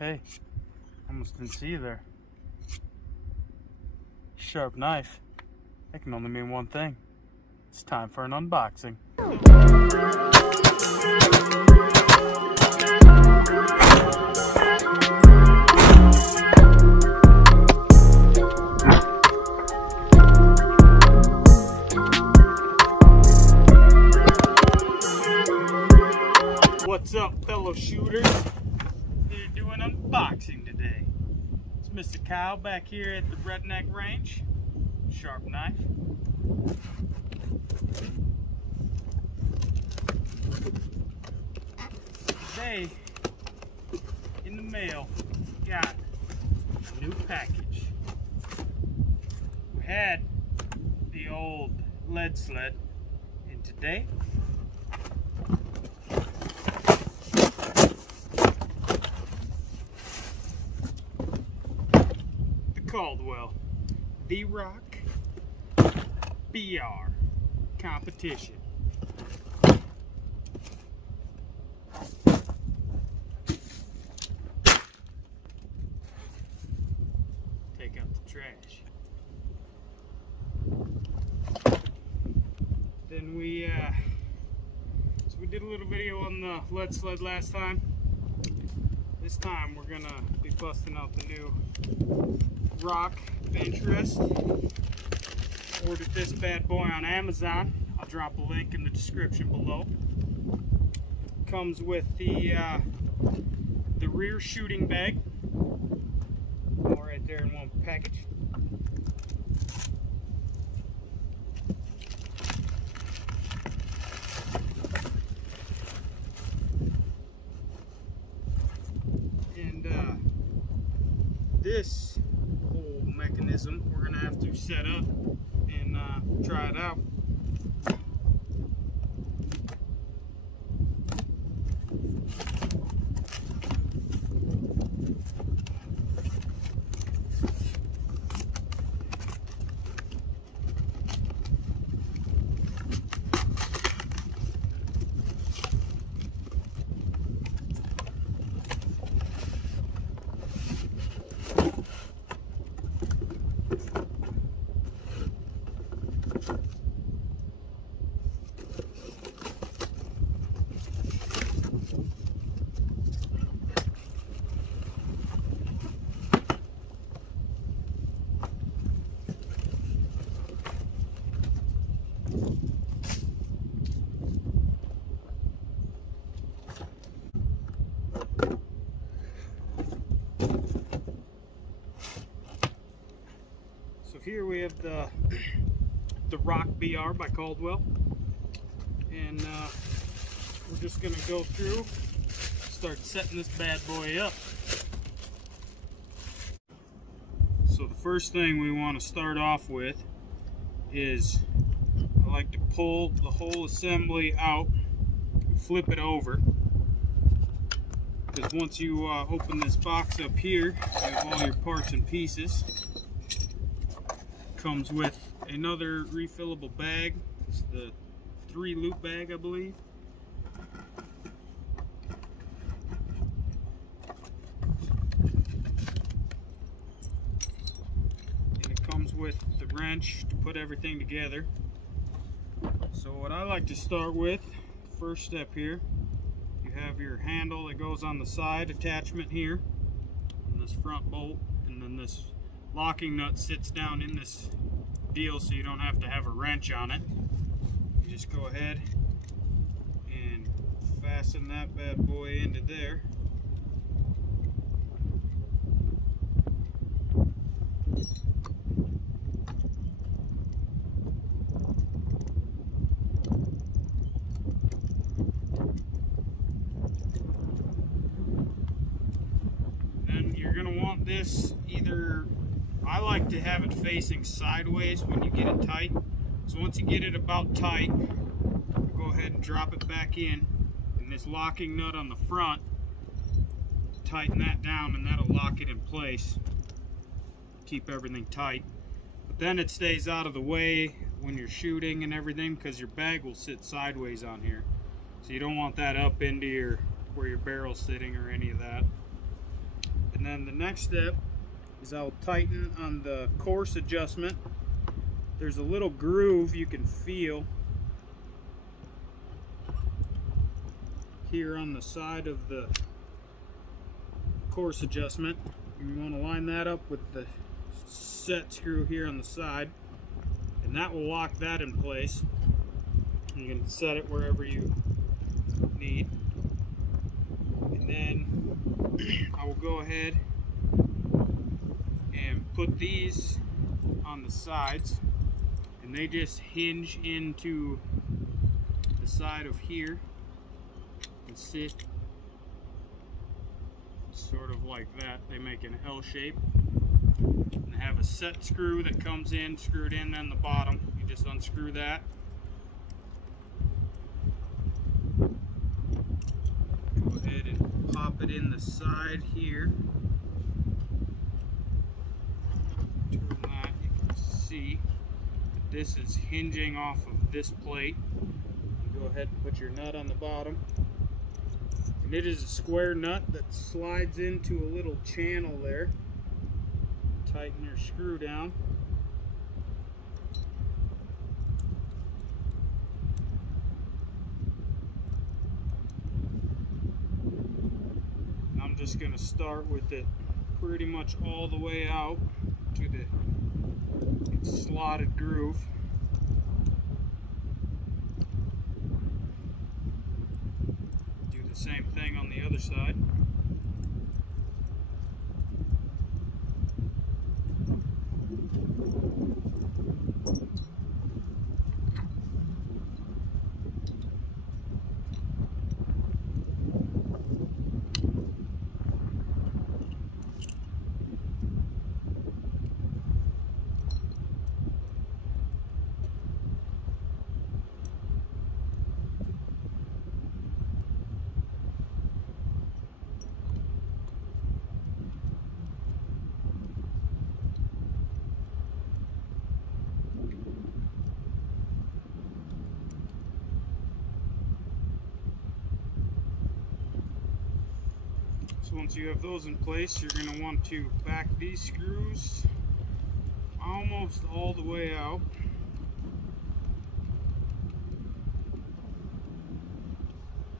Hey, almost didn't see you there. Sharp knife. That can only mean one thing. It's time for an unboxing. What's up, fellow shooters? Here to do an unboxing today. It's Mr. Kyle back here at the Redneck Range. Sharp knife. Today, in the mail, got a new package. We had the old lead sled, and today, Caldwell, the Rock BR competition. Take out the trash. Then we did a little video on the lead sled last time. This time we're gonna be busting out the new Rock benchrest. Ordered this bad boy on Amazon. I'll drop a link in the description below. Comes with the rear shooting bag, all right there in one package. And this whole mechanism we're gonna have to set up and try it out. So here we have the Rock BR by Caldwell, and we're just gonna go through, start setting this bad boy up. So the first thing we want to start off with is I like to pull the whole assembly out and flip it over, because once you open this box up here, you have all your parts and pieces. Comes with another refillable bag. It's the 3-loop bag, I believe. And it comes with the wrench to put everything together. So what I like to start with, first step here, you have your handle that goes on the side attachment here, and this front bolt, and then this locking nut sits down in this deal, so you don't have to have a wrench on it. You just go ahead and fasten that bad boy into there. Then you're going to want this either, I like to have it facing sideways when you get it tight. So once you get it about tight, go ahead and drop it back in. And this locking nut on the front, tighten that down, and that'll lock it in place. Keep everything tight. But then it stays out of the way when you're shooting and everything, because your bag will sit sideways on here. So you don't want that up into where your barrel's sitting or any of that. And then the next step is I'll tighten on the course adjustment. There's a little groove you can feel here on the side of the course adjustment. You want to line that up with the set screw here on the side, and that will lock that in place. You can set it wherever you need. And then I will go ahead and put these on the sides, and they just hinge into the side of here and sit sort of like that. They make an L shape and have a set screw that comes in, screwed in on the bottom. You just unscrew that. Go ahead and pop it in the side here. Turn that, you can see that this is hinging off of this plate. You go ahead and put your nut on the bottom. And it is a square nut that slides into a little channel there. Tighten your screw down. I'm just going to start with it pretty much all the way out to the slotted groove. Same thing on the other side. So once you have those in place, you're going to want to back these screws almost all the way out.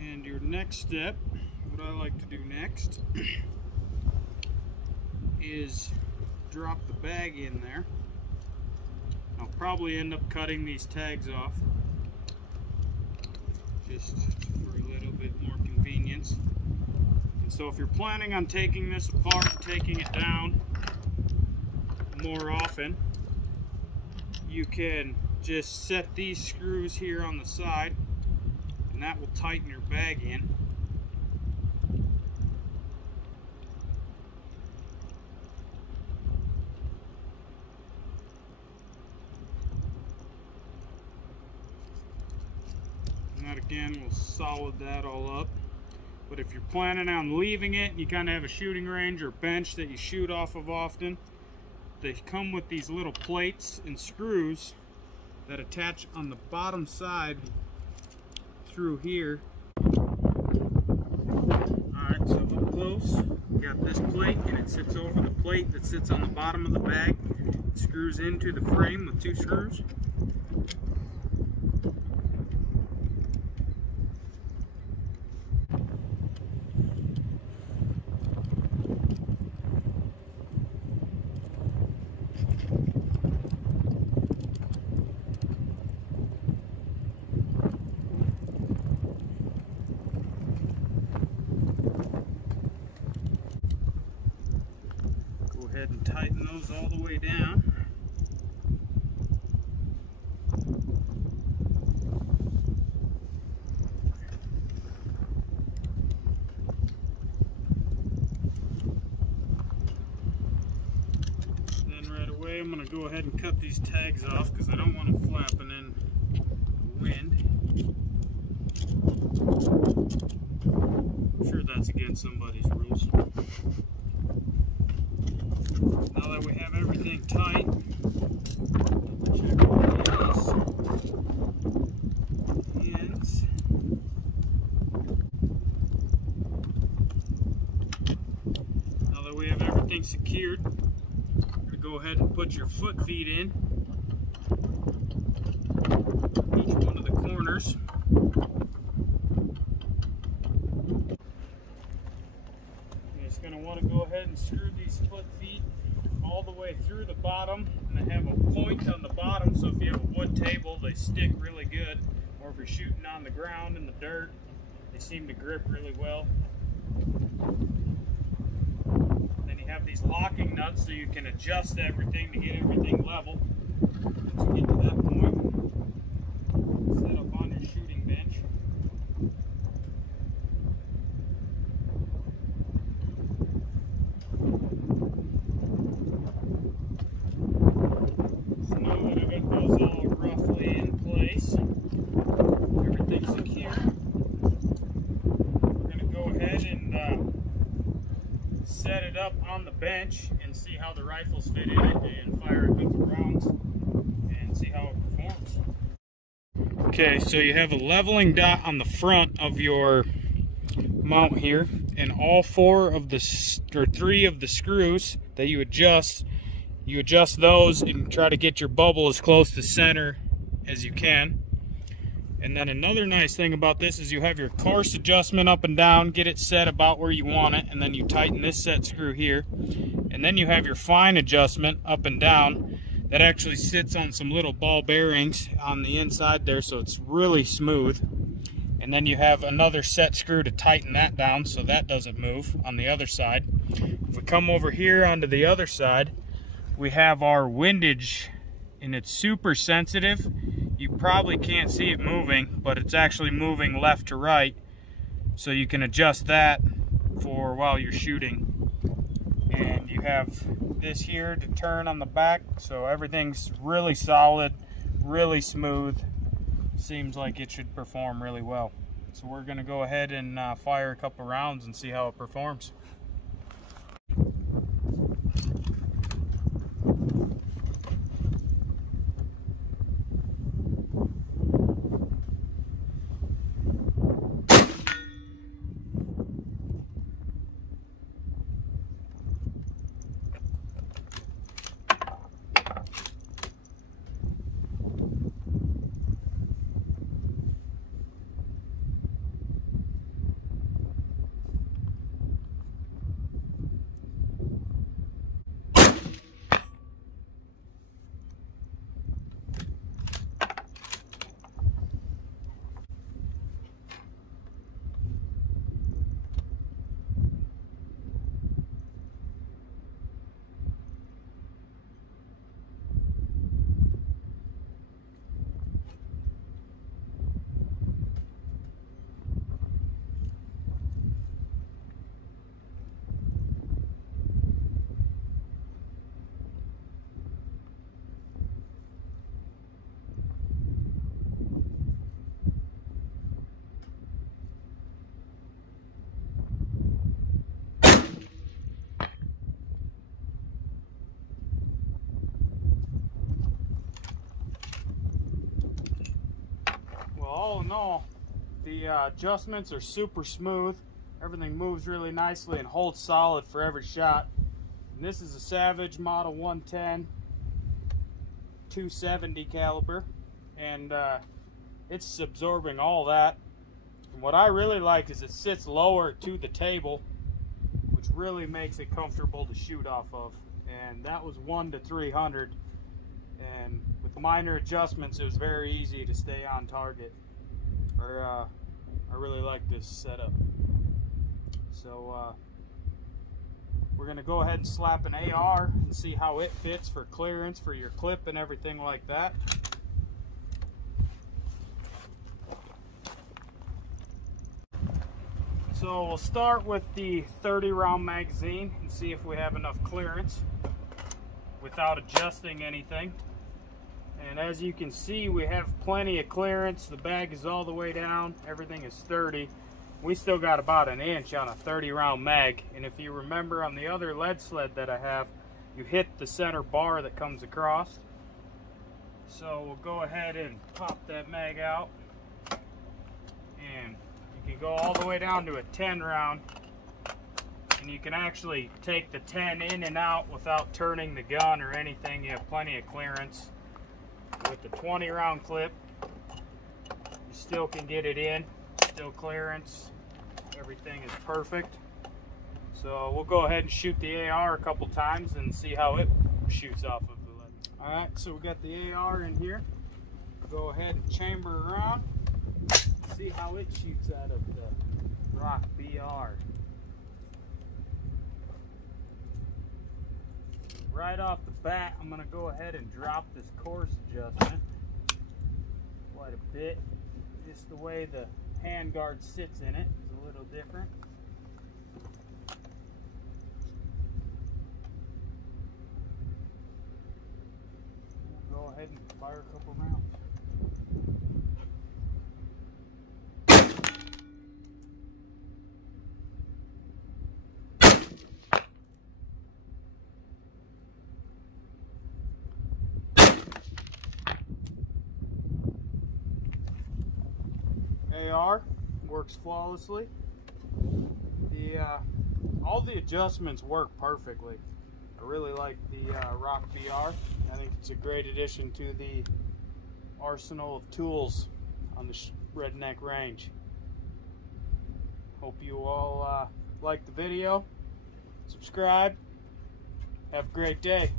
And your next step, what I like to do next, is drop the bag in there. I'll probably end up cutting these tags off just for a little bit more convenience. So if you're planning on taking this apart, taking it down more often, you can just set these screws here on the side, and that will tighten your bag in. And that again will solid that all up. But if you're planning on leaving it, you kind of have a shooting range or bench that you shoot off of often, they come with these little plates and screws that attach on the bottom side through here. Alright, so up close, we got this plate, and it sits over the plate that sits on the bottom of the bag. It screws into the frame with 2 screws. And tighten those all the way down. Then right away I'm going to go ahead and cut these tags off because I don't want them flapping in the wind. I'm sure that's against somebody's rules. Now that we have everything tight, check these ends. Now that we everything's secured, you're gonna go ahead and put your foot feet in each one of the corners. You're just gonna want to go ahead and screw these foot feet all the way through the bottom, and they have a point on the bottom, so if you have a wood table, they stick really good, or if you're shooting on the ground in the dirt, they seem to grip really well. Then you have these locking nuts so you can adjust everything to get everything level. Once you get to that point, set up on your shooting bench. So now that I've got those all roughly in place, everything's secure, we're going to go ahead and set it up on the bench and see how the rifles fit in it, and fire a couple rounds and see how it performs. Okay, so you have a leveling dot on the front of your mount here, and all three of the screws that you adjust those and try to get your bubble as close to center as you can. And then another nice thing about this is you have your coarse adjustment up and down, get it set about where you want it, and then you tighten this set screw here. And then you have your fine adjustment up and down that actually sits on some little ball bearings on the inside there, so it's really smooth. And then you have another set screw to tighten that down so that doesn't move on the other side. If we come over here onto the other side, we have our windage, and it's super sensitive. You probably can't see it moving, but it's actually moving left to right, so you can adjust that for while you're shooting. And you have this here to turn on the back, so everything's really solid, really smooth. Seems like it should perform really well. So we're going to go ahead and fire a couple rounds and see how it performs. All in all, the adjustments are super smooth. Everything moves really nicely and holds solid for every shot. And this is a Savage Model 110 270 caliber, and it's absorbing all that. And what I really like is it sits lower to the table, which really makes it comfortable to shoot off of. And that was 1 to 300, and with minor adjustments it was very easy to stay on target. I really like this setup. So we're going to go ahead and slap an AR and see how it fits for clearance for your clip and everything like that. So we'll start with the 30 round magazine and see if we have enough clearance without adjusting anything. And as you can see, we have plenty of clearance. The bag is all the way down. Everything is sturdy. We still got about an inch on a 30 round mag. And if you remember on the other lead sled that I have, you hit the center bar that comes across. So we'll go ahead and pop that mag out. And you can go all the way down to a 10 round. And you can actually take the 10 in and out without turning the gun or anything. You have plenty of clearance. With the 20 round clip, you still can get it in, still clearance. Everything is perfect. So we'll go ahead and shoot the AR a couple times and see how it shoots off of the lead. Alright, so we got the AR in here. Go ahead and chamber around. See how it shoots out of the Rock BR. Right off the bat, I'm going to go ahead and drop this course adjustment quite a bit. Just the way the handguard sits in it is a little different. We'll go ahead and fire a couple rounds. AR works flawlessly. All the adjustments work perfectly. I really like the Rock BR. I think it's a great addition to the arsenal of tools on the redneck range. Hope you all like the video. Subscribe. Have a great day.